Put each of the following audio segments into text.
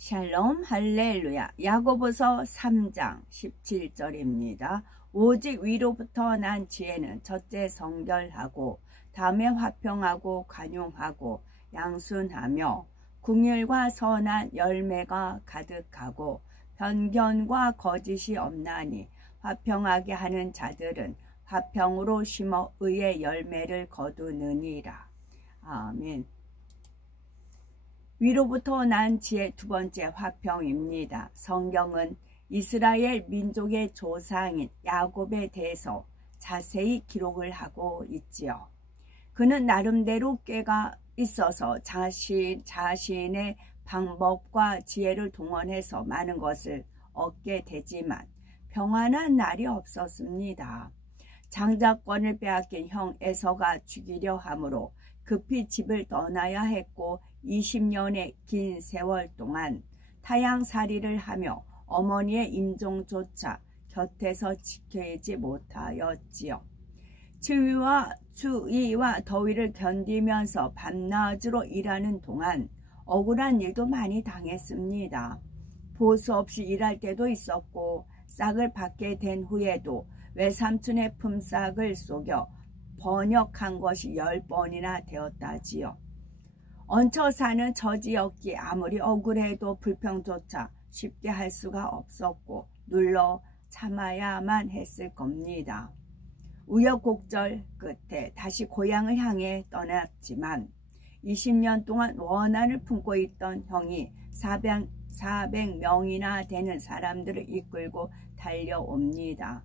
샬롬 할렐루야. 야고보서 3장 17절입니다. 오직 위로부터 난 지혜는 첫째 성결하고 다음에 화평하고 관용하고 양순하며 긍휼과 선한 열매가 가득하고 편견과 거짓이 없나니 화평하게 하는 자들은 화평으로 심어 의의 열매를 거두느니라. 아멘. 위로부터 난 지혜 두 번째 화평입니다. 성경은 이스라엘 민족의 조상인 야곱에 대해서 자세히 기록을 하고 있지요. 그는 나름대로 꾀가 있어서 자신의 방법과 지혜를 동원해서 많은 것을 얻게 되지만 평안한 날이 없었습니다. 장자권을 빼앗긴 형 에서가 죽이려 하므로 급히 집을 떠나야 했고 20년의 긴 세월 동안 타향살이를 하며 어머니의 임종조차 곁에서 지켜야지 못하였지요. 추위와 더위를 견디면서 밤낮으로 일하는 동안 억울한 일도 많이 당했습니다. 보수 없이 일할 때도 있었고 싹을 받게 된 후에도 외삼촌의 품삯을 속여 번역한 것이 10번이나 되었다지요. 얹혀 사는 처지였기에 아무리 억울해도 불평조차 쉽게 할 수가 없었고 눌러 참아야만 했을 겁니다. 우여곡절 끝에 다시 고향을 향해 떠났지만 20년 동안 원한을 품고 있던 형이 400명이나 되는 사람들을 이끌고 달려옵니다.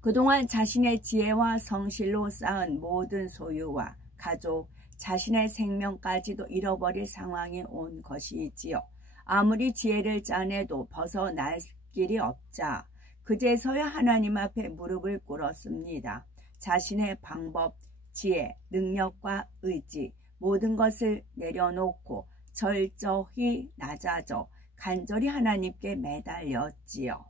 그동안 자신의 지혜와 성실로 쌓은 모든 소유와 가족, 자신의 생명까지도 잃어버릴 상황에 온 것이지요. 아무리 지혜를 짜내도 벗어날 길이 없자 그제서야 하나님 앞에 무릎을 꿇었습니다. 자신의 방법, 지혜, 능력과 의지 모든 것을 내려놓고 철저히 낮아져 간절히 하나님께 매달렸지요.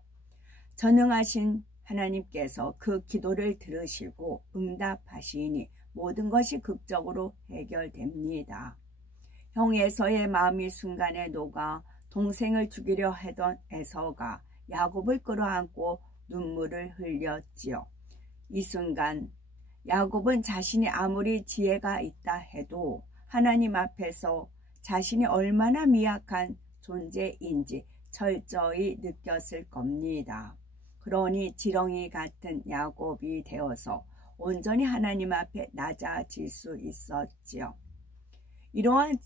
전능하신 하나님께서 그 기도를 들으시고 응답하시니 모든 것이 극적으로 해결됩니다. 형 에서의 마음이 순간에 녹아 동생을 죽이려 하던 에서가 야곱을 끌어안고 눈물을 흘렸지요. 이 순간 야곱은 자신이 아무리 지혜가 있다 해도 하나님 앞에서 자신이 얼마나 미약한 존재인지 철저히 느꼈을 겁니다. 그러니 지렁이 같은 야곱이 되어서 온전히 하나님 앞에 낮아질 수 있었지요. 이러한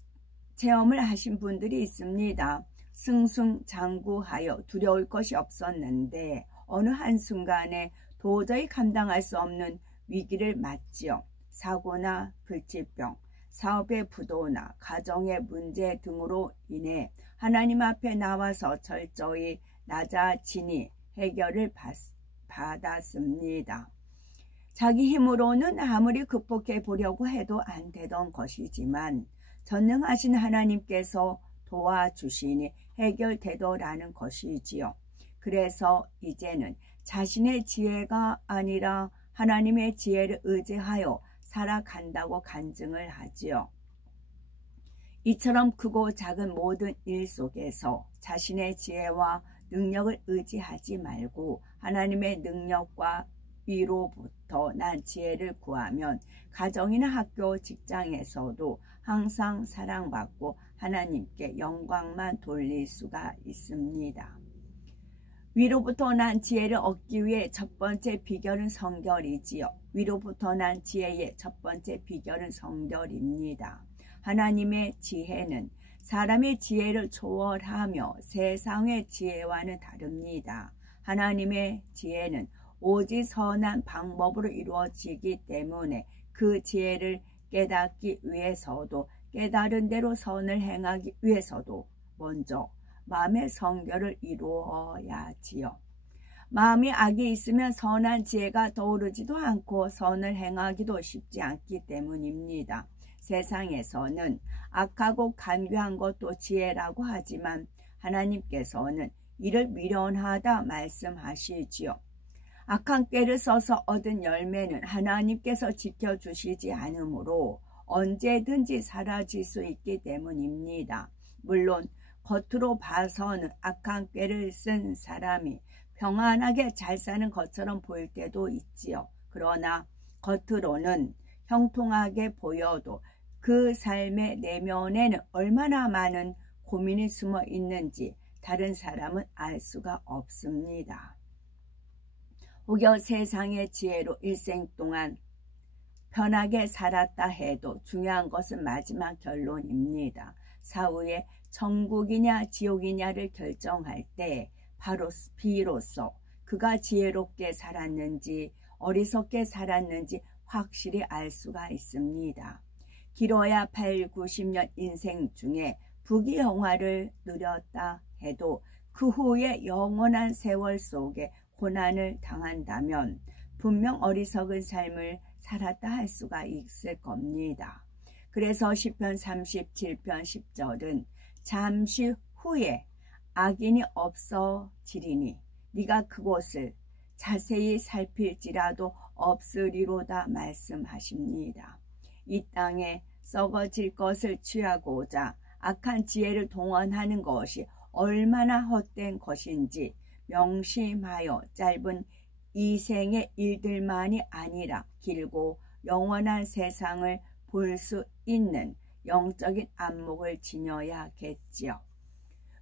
체험을 하신 분들이 있습니다. 승승장구하여 두려울 것이 없었는데 어느 한순간에 도저히 감당할 수 없는 위기를 맞지요. 사고나 불치병, 사업의 부도나 가정의 문제 등으로 인해 하나님 앞에 나와서 철저히 낮아지니 해결을 받았습니다. 자기 힘으로는 아무리 극복해 보려고 해도 안 되던 것이지만 전능하신 하나님께서 도와주시니 해결되더라는 것이지요. 그래서 이제는 자신의 지혜가 아니라 하나님의 지혜를 의지하여 살아간다고 간증을 하지요. 이처럼 크고 작은 모든 일 속에서 자신의 지혜와 능력을 의지하지 말고 하나님의 능력과 위로부터 난 지혜를 구하면 가정이나 학교, 직장에서도 항상 사랑받고 하나님께 영광만 돌릴 수가 있습니다. 위로부터 난 지혜를 얻기 위해 첫 번째 비결은 성결이지요. 위로부터 난 지혜의 첫 번째 비결은 성결입니다. 하나님의 지혜는 사람의 지혜를 초월하며 세상의 지혜와는 다릅니다. 하나님의 지혜는 오직 선한 방법으로 이루어지기 때문에 그 지혜를 깨닫기 위해서도 깨달은 대로 선을 행하기 위해서도 먼저 마음의 성결을 이루어야지요. 마음이 악이 있으면 선한 지혜가 떠오르지도 않고 선을 행하기도 쉽지 않기 때문입니다. 세상에서는 악하고 간교한 것도 지혜라고 하지만 하나님께서는 이를 미련하다 말씀하시지요. 악한 꾀를 써서 얻은 열매는 하나님께서 지켜주시지 않으므로 언제든지 사라질 수 있기 때문입니다. 물론 겉으로 봐서는 악한 꾀를 쓴 사람이 평안하게 잘 사는 것처럼 보일 때도 있지요. 그러나 겉으로는 형통하게 보여도 그 삶의 내면에는 얼마나 많은 고민이 숨어 있는지 다른 사람은 알 수가 없습니다. 혹여 세상의 지혜로 일생 동안 편하게 살았다 해도 중요한 것은 마지막 결론입니다. 사후에 천국이냐 지옥이냐를 결정할 때 비로소 그가 지혜롭게 살았는지 어리석게 살았는지 확실히 알 수가 있습니다. 길어야 8, 90년 인생 중에 부귀영화를 누렸다 해도 그 후에 영원한 세월 속에 고난을 당한다면 분명 어리석은 삶을 살았다 할 수가 있을 겁니다. 그래서 시편 37편 10절은 잠시 후에 악인이 없어지리니 네가 그곳을 자세히 살필지라도 없으리로다 말씀하십니다. 이 땅에 썩어질 것을 취하고자 악한 지혜를 동원하는 것이 얼마나 헛된 것인지 명심하여 짧은 이 생의 일들만이 아니라 길고 영원한 세상을 볼 수 있는 영적인 안목을 지녀야겠지요.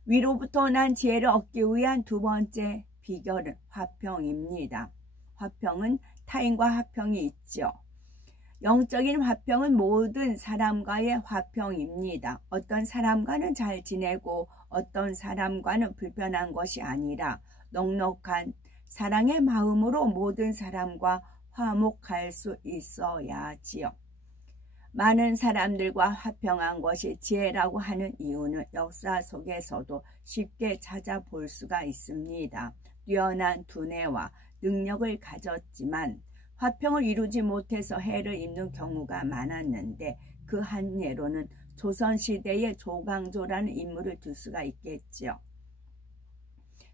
위로부터 난 지혜를 얻기 위한 두 번째 비결은 화평입니다. 화평은 타인과 화평이 있죠. 영적인 화평은 모든 사람과의 화평입니다. 어떤 사람과는 잘 지내고 어떤 사람과는 불편한 것이 아니라 넉넉한 사랑의 마음으로 모든 사람과 화목할 수 있어야지요. 많은 사람들과 화평한 것이 지혜라고 하는 이유는 역사 속에서도 쉽게 찾아볼 수가 있습니다. 뛰어난 두뇌와 능력을 가졌지만 화평을 이루지 못해서 해를 입는 경우가 많았는데 그 한 예로는 조선시대의 조광조라는 인물을 들 수가 있겠죠.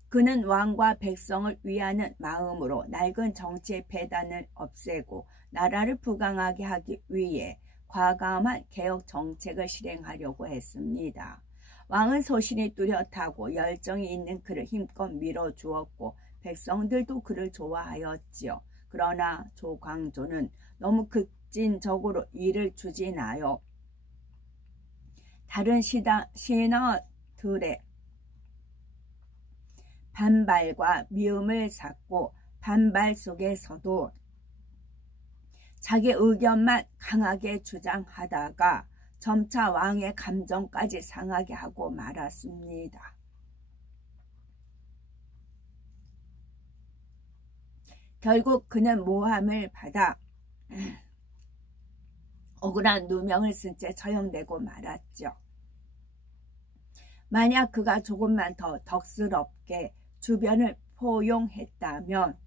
그는 왕과 백성을 위하는 마음으로 낡은 정치의 폐단을 없애고 나라를 부강하게 하기 위해 과감한 개혁 정책을 실행하려고 했습니다. 왕은 소신이 뚜렷하고 열정이 있는 그를 힘껏 밀어주었고 백성들도 그를 좋아하였지요. 그러나 조광조는 너무 급진적으로 일을 추진하여 다른 신하들의 반발과 미움을 샀고 반발 속에서도 자기 의견만 강하게 주장하다가 점차 왕의 감정까지 상하게 하고 말았습니다. 결국 그는 모함을 받아 억울한 누명을 쓴 채 처형되고 말았죠. 만약 그가 조금만 더 덕스럽게 주변을 포용했다면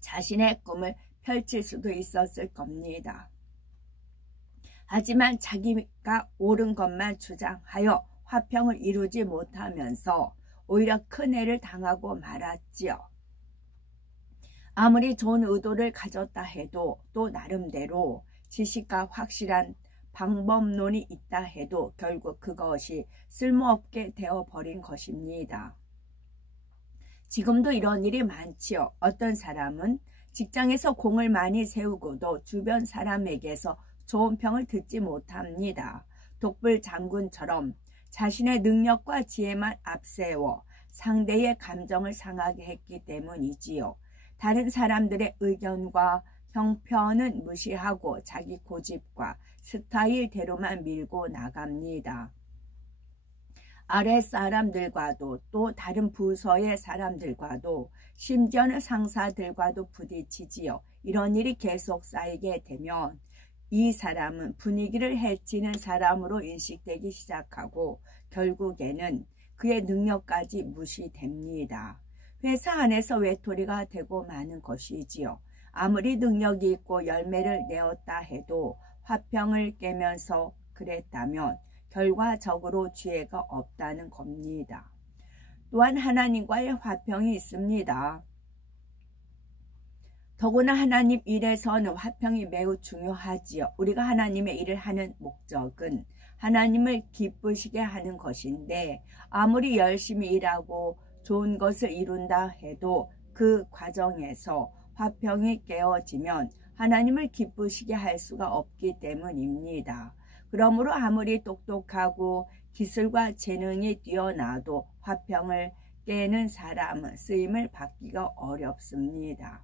자신의 꿈을 펼칠 수도 있었을 겁니다. 하지만 자기가 옳은 것만 주장하여 화평을 이루지 못하면서 오히려 큰 해를 당하고 말았지요. 아무리 좋은 의도를 가졌다 해도 또 나름대로 지식과 확실한 방법론이 있다 해도 결국 그것이 쓸모없게 되어버린 것입니다. 지금도 이런 일이 많지요. 어떤 사람은 직장에서 공을 많이 세우고도 주변 사람에게서 좋은 평을 듣지 못합니다. 독불 장군처럼 자신의 능력과 지혜만 앞세워 상대의 감정을 상하게 했기 때문이지요. 다른 사람들의 의견과 형편은 무시하고 자기 고집과 스타일대로만 밀고 나갑니다. 아래 사람들과도 또 다른 부서의 사람들과도 심지어는 상사들과도 부딪히지요. 이런 일이 계속 쌓이게 되면 이 사람은 분위기를 해치는 사람으로 인식되기 시작하고 결국에는 그의 능력까지 무시됩니다. 회사 안에서 외톨이가 되고 마는 것이지요. 아무리 능력이 있고 열매를 내었다 해도 화평을 깨면서 그랬다면 결과적으로 지혜가 없다는 겁니다. 또한 하나님과의 화평이 있습니다. 더구나 하나님 일에서는 화평이 매우 중요하지요. 우리가 하나님의 일을 하는 목적은 하나님을 기쁘시게 하는 것인데, 아무리 열심히 일하고 좋은 것을 이룬다 해도 그 과정에서 화평이 깨어지면 하나님을 기쁘시게 할 수가 없기 때문입니다. 그러므로 아무리 똑똑하고 기술과 재능이 뛰어나도 화평을 깨는 사람은 쓰임을 받기가 어렵습니다.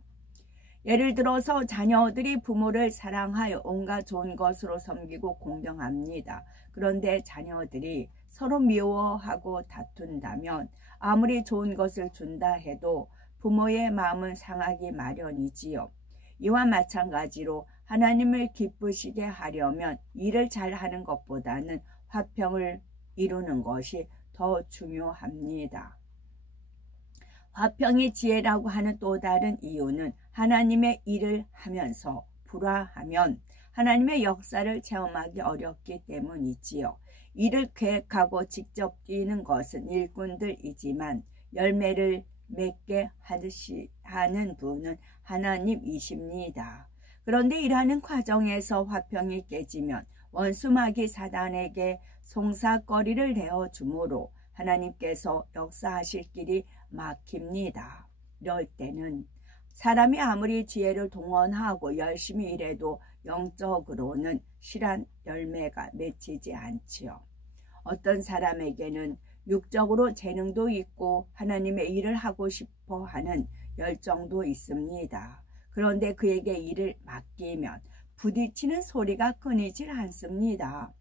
예를 들어서 자녀들이 부모를 사랑하여 온갖 좋은 것으로 섬기고 공경합니다. 그런데 자녀들이 서로 미워하고 다툰다면 아무리 좋은 것을 준다 해도 부모의 마음은 상하기 마련이지요. 이와 마찬가지로 하나님을 기쁘시게 하려면 일을 잘하는 것보다는 화평을 이루는 것이 더 중요합니다. 화평이 지혜라고 하는 또 다른 이유는 하나님의 일을 하면서 불화하면 하나님의 역사를 체험하기 어렵기 때문이지요. 일을 계획하고 직접 뛰는 것은 일꾼들이지만 열매를 맺게 하는 분은 하나님이십니다. 그런데 일하는 과정에서 화평이 깨지면 원수마귀 사단에게 송사거리를 내어주므로 하나님께서 역사하실 길이 막힙니다. 이럴 때는 사람이 아무리 지혜를 동원하고 열심히 일해도 영적으로는 실한 열매가 맺히지 않지요. 어떤 사람에게는 육적으로 재능도 있고 하나님의 일을 하고 싶어 하는 열정도 있습니다. 그런데 그에게 일을 맡기면 부딪히는 소리가 끊이질 않습니다.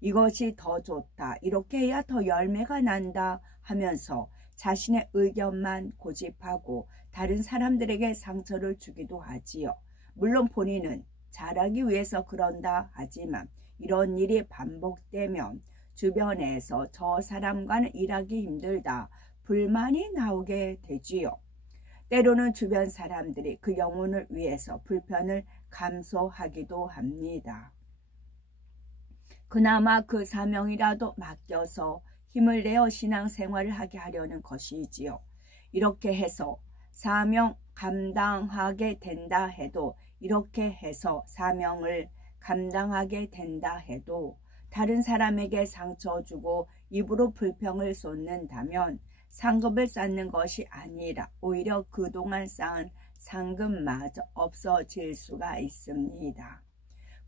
이것이 더 좋다, 이렇게 해야 더 열매가 난다 하면서 자신의 의견만 고집하고 다른 사람들에게 상처를 주기도 하지요. 물론 본인은 잘하기 위해서 그런다 하지만 이런 일이 반복되면 주변에서 저 사람과는 일하기 힘들다, 불만이 나오게 되지요. 때로는 주변 사람들이 그 영혼을 위해서 불편을 감수하기도 합니다. 그나마 그 사명이라도 맡겨서 힘을 내어 신앙생활을 하게 하려는 것이지요. 이렇게 해서 사명 감당하게 된다 해도 이렇게 해서 사명을 감당하게 된다 해도 다른 사람에게 상처 주고 입으로 불평을 쏟는다면 상급을 쌓는 것이 아니라 오히려 그동안 쌓은 상급마저 없어질 수가 있습니다.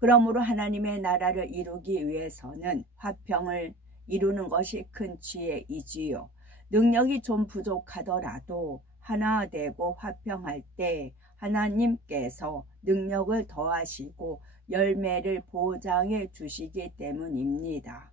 그러므로 하나님의 나라를 이루기 위해서는 화평을 이루는 것이 큰 지혜이지요. 능력이 좀 부족하더라도 하나 되고 화평할 때 하나님께서 능력을 더하시고 열매를 보장해 주시기 때문입니다.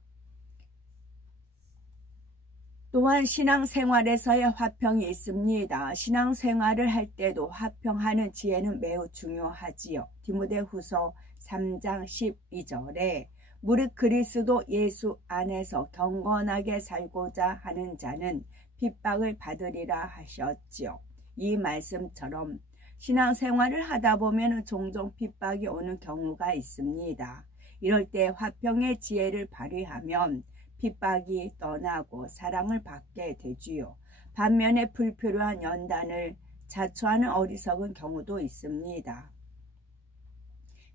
또한 신앙생활에서의 화평이 있습니다. 신앙생활을 할 때도 화평하는 지혜는 매우 중요하지요. 디모데후서 3장 12절에 무릇 그리스도 예수 안에서 경건하게 살고자 하는 자는 핍박을 받으리라 하셨지요. 이 말씀처럼 신앙생활을 하다 보면 종종 핍박이 오는 경우가 있습니다. 이럴 때 화평의 지혜를 발휘하면 핍박이 떠나고 사랑을 받게 되지요. 반면에 불필요한 연단을 자초하는 어리석은 경우도 있습니다.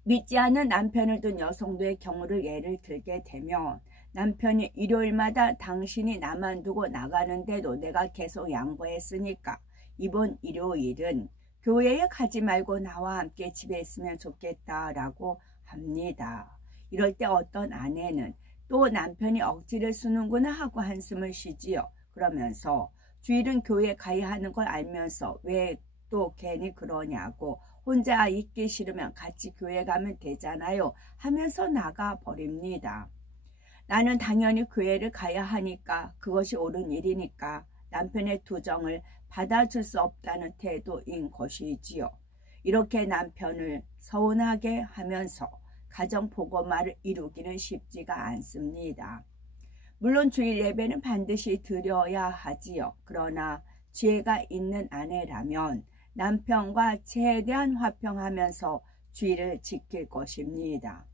믿지 않는 남편을 둔 여성도의 경우를 예를 들게 되면 남편이 일요일마다 당신이 나만 두고 나가는데도 내가 계속 양보했으니까 이번 일요일은 교회에 가지 말고 나와 함께 집에 있으면 좋겠다라고 합니다. 이럴 때 어떤 아내는 또 남편이 억지를 쓰는구나 하고 한숨을 쉬지요. 그러면서 주일은 교회 가야 하는 걸 알면서 왜 또 괜히 그러냐고 혼자 있기 싫으면 같이 교회 가면 되잖아요 하면서 나가버립니다. 나는 당연히 교회를 가야 하니까 그것이 옳은 일이니까 남편의 투정을 받아줄 수 없다는 태도인 것이지요. 이렇게 남편을 서운하게 하면서 가정복음화를 이루기는 쉽지가 않습니다. 물론 주일 예배는 반드시 드려야 하지요. 그러나 지혜가 있는 아내라면 남편과 최대한 화평하면서 주의를 지킬 것입니다.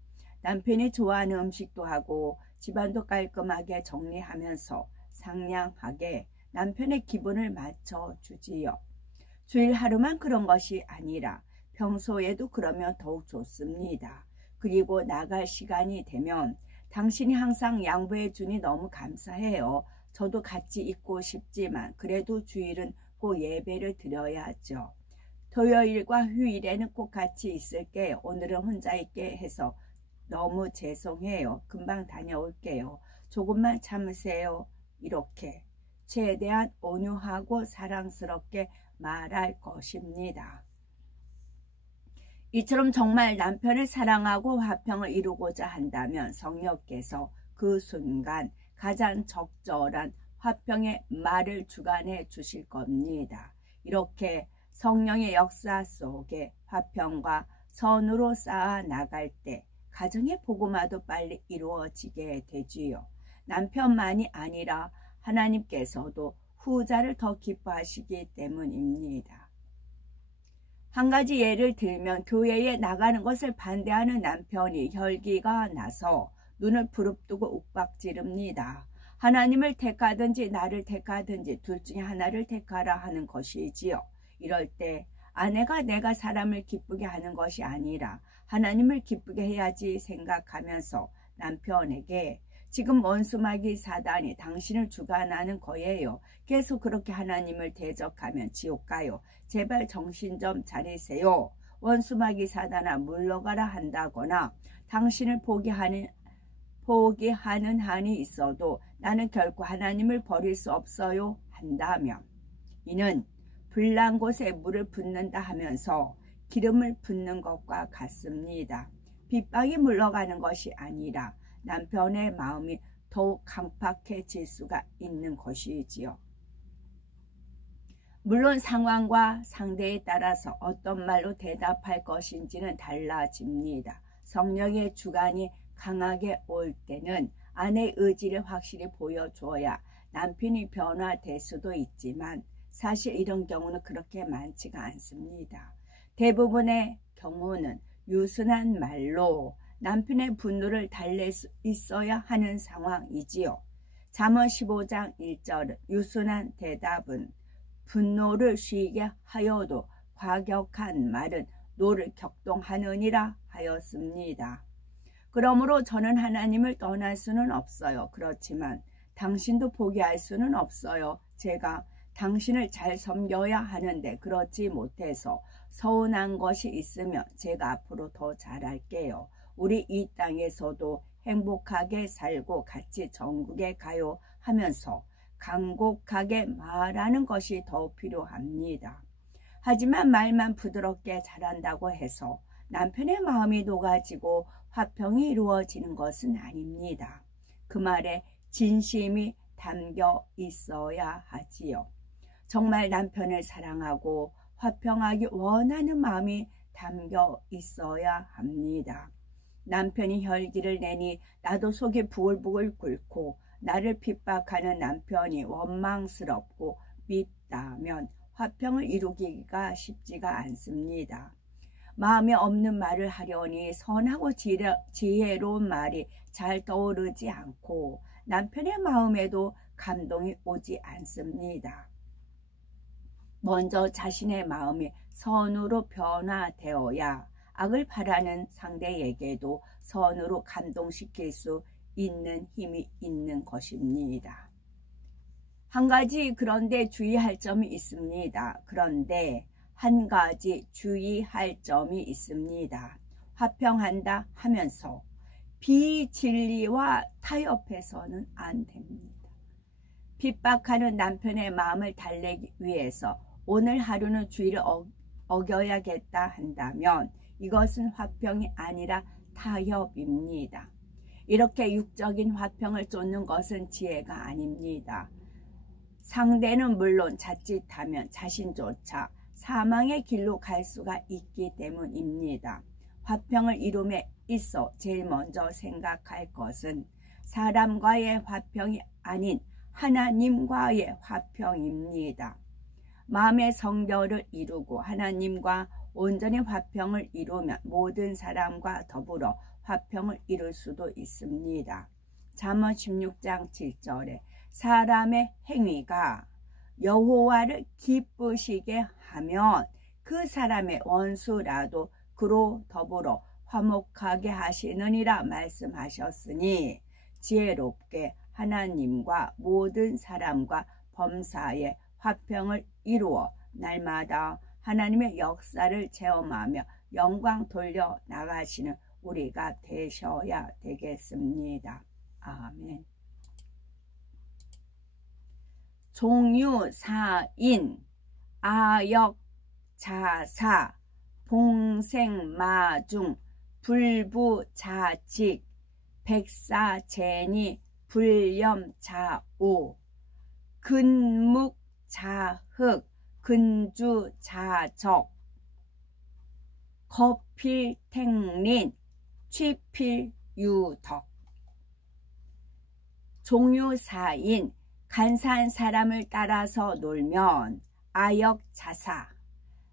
남편이 좋아하는 음식도 하고 집안도 깔끔하게 정리하면서 상냥하게 남편의 기분을 맞춰주지요. 주일 하루만 그런 것이 아니라 평소에도 그러면 더욱 좋습니다. 그리고 나갈 시간이 되면 당신이 항상 양보해 주니 너무 감사해요. 저도 같이 있고 싶지만 그래도 주일은 꼭 예배를 드려야 하죠. 토요일과 휴일에는 꼭 같이 있을게. 오늘은 혼자 있게 해서 너무 죄송해요. 금방 다녀올게요. 조금만 참으세요. 이렇게 최대한 온유하고 사랑스럽게 말할 것입니다. 이처럼 정말 남편을 사랑하고 화평을 이루고자 한다면 성령께서 그 순간 가장 적절한 화평의 말을 주관해 주실 겁니다. 이렇게 성령의 역사 속에 화평과 선으로 쌓아 나갈 때 가정의 복음화도 빨리 이루어지게 되지요. 남편만이 아니라 하나님께서도 후자를 더 기뻐하시기 때문입니다. 한 가지 예를 들면 교회에 나가는 것을 반대하는 남편이 혈기가 나서 눈을 부릅뜨고 욱박지릅니다. 하나님을 택하든지 나를 택하든지 둘 중에 하나를 택하라 하는 것이지요. 이럴 때 아내가 내가 사람을 기쁘게 하는 것이 아니라 하나님을 기쁘게 해야지 생각하면서 남편에게 지금 원수마귀 사단이 당신을 주관하는 거예요. 계속 그렇게 하나님을 대적하면 지옥 가요. 제발 정신 좀 차리세요. 원수마귀 사단아 물러가라 한다거나 당신을 포기하는 한이 있어도 나는 결코 하나님을 버릴 수 없어요 한다면 이는 불난 곳에 물을 붓는다 하면서 기름을 붓는 것과 같습니다. 빗방이 물러가는 것이 아니라 남편의 마음이 더욱 강팍해질 수가 있는 것이지요. 물론 상황과 상대에 따라서 어떤 말로 대답할 것인지는 달라집니다. 성령의 주관이 강하게 올 때는 아내의 의지를 확실히 보여줘야 남편이 변화될 수도 있지만 사실 이런 경우는 그렇게 많지가 않습니다. 대부분의 경우는 유순한 말로 남편의 분노를 달랠 수 있어야 하는 상황이지요. 잠언 15장 1절은 유순한 대답은 분노를 쉬게 하여도 과격한 말은 노를 격동하느니라 하였습니다. 그러므로 저는 하나님을 떠날 수는 없어요. 그렇지만 당신도 포기할 수는 없어요. 제가 당신을 잘 섬겨야 하는데 그렇지 못해서 서운한 것이 있으면 제가 앞으로 더 잘할게요. 우리 이 땅에서도 행복하게 살고 같이 천국에 가요 하면서 간곡하게 말하는 것이 더 필요합니다. 하지만 말만 부드럽게 잘한다고 해서 남편의 마음이 녹아지고 화평이 이루어지는 것은 아닙니다. 그 말에 진심이 담겨 있어야 하지요. 정말 남편을 사랑하고 화평하기 원하는 마음이 담겨 있어야 합니다. 남편이 혈기를 내니 나도 속이 부글부글 끓고 나를 핍박하는 남편이 원망스럽고 밉다면 화평을 이루기가 쉽지가 않습니다. 마음에 없는 말을 하려니 선하고 지혜로운 말이 잘 떠오르지 않고 남편의 마음에도 감동이 오지 않습니다. 먼저 자신의 마음이 선으로 변화되어야 악을 바라는 상대에게도 선으로 감동시킬 수 있는 힘이 있는 것입니다. 한 가지 그런데 주의할 점이 있습니다. 그런데 한 가지 주의할 점이 있습니다. 화평한다 하면서 비진리와 타협해서는 안 됩니다. 핍박하는 남편의 마음을 달래기 위해서 오늘 하루는 주의를 어겨야겠다 한다면 이것은 화평이 아니라 타협입니다. 이렇게 육적인 화평을 쫓는 것은 지혜가 아닙니다. 상대는 물론 자칫하면 자신조차 사망의 길로 갈 수가 있기 때문입니다. 화평을 이룸에 있어 제일 먼저 생각할 것은 사람과의 화평이 아닌 하나님과의 화평입니다. 마음의 성결을 이루고 하나님과 온전히 화평을 이루면 모든 사람과 더불어 화평을 이룰 수도 있습니다. 잠언 16장 7절에 사람의 행위가 여호와를 기쁘시게 하면 그 사람의 원수라도 그로 더불어 화목하게 하시느니라 말씀하셨으니 지혜롭게 하나님과 모든 사람과 범사에 화평을 이루어 날마다 하나님의 역사를 체험하며 영광 돌려 나가시는 우리가 되셔야 되겠습니다. 아멘. 종유사인, 아역자사, 봉생마중, 불부자직, 백사제니, 불염자오, 근묵자흑, 근주자적, 거필택린, 취필유덕. 종유사인, 간사한 사람을 따라서 놀면 아역자사,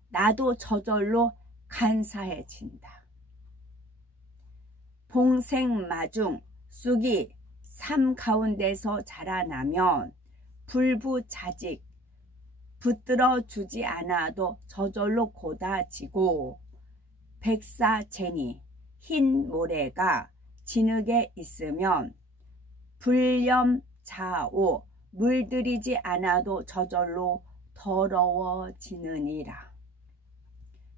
나도 저절로 간사해진다. 봉생마중, 쑥이 삶 가운데서 자라나면 불부자직, 붙들어주지 않아도 저절로 고다지고, 백사제니, 흰 모래가 진흙에 있으면 불염자오, 물들이지 않아도 저절로 더러워지느니라.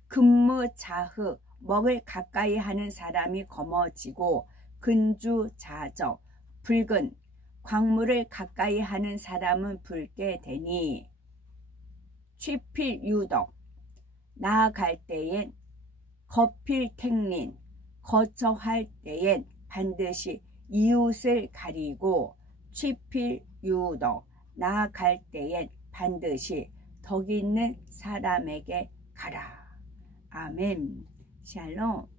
근무자흑, 먹을 가까이 하는 사람이 검어지고, 근주자적, 붉은 광물을 가까이 하는 사람은 붉게 되니, 취필유덕, 나아갈 때엔 거필택린, 거처할 때엔 반드시 이웃을 가리고, 취필유덕, 나아갈 때엔 반드시 덕 있는 사람에게 가라. 아멘. 샬롬.